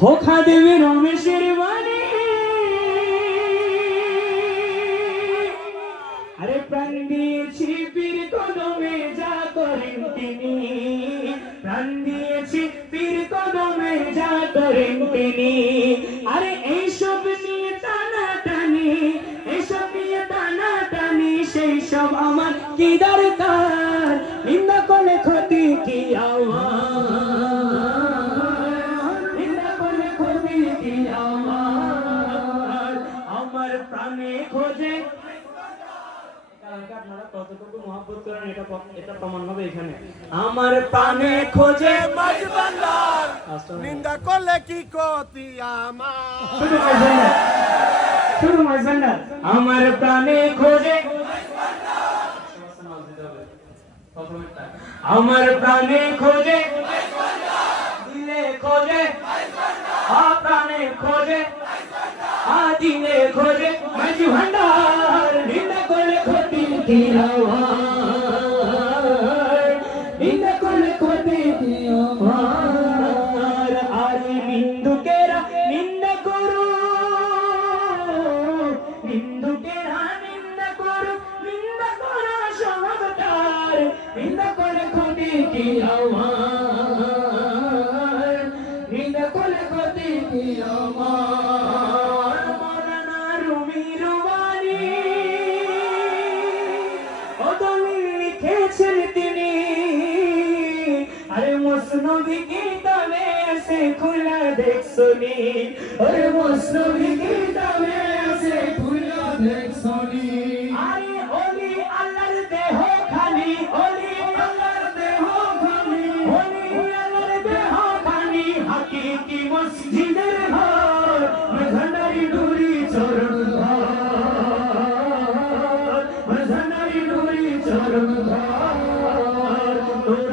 হোখা দেবে রমেশের বাণী। আরে প্রাণ দিয়েছি পীর কদমে যা করেন তিনি। প্রাণ দিয়েছি পীর কদমে যা করেন তিনি। আরে এইসব নিয়ে টানা টানি এইসব নিয়ে টানা টানি সেই সব আমার কি দরকার? নিন্দা করলে ক্ষতি কি আমার? আমার প্রাণে খোঁজে। কালকে আপনারা কতটুকু মহব্বত করেন এটা এটা প্রমাণ হবে এখানে। আমার প্রাণে খোঁজে নিন্দা করলে কি ক্ষতি আমার? প্রাণে খোঁজে। আমার প্রাণে খোঁজে দিলে খোঁজে আ প্রাণে খোঁজে আ দিলে খোঁজে মাঝি ভান্ডার নিন্দা করলে ক্ষতি কি আমার নিন্দা করলে ক্ষতি কি আমার আরে নিন্দুকেরা নিন্দা করো নিন্দুকেরা নিন্দা করো আমার মসনবী কিতাবে সে খুলা দেখছনি আরে মসনবী কিতাবে সে খুলা দেখছনি আরে ওলি আল্লাহর দেহ খালি ওলি আল্লাহর দেহ খালি ওলি আল্লাহর দেহ খালি, হাকিকি মসজিদের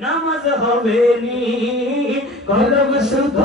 নামাজ হবে নি। কলম শুদ্ধ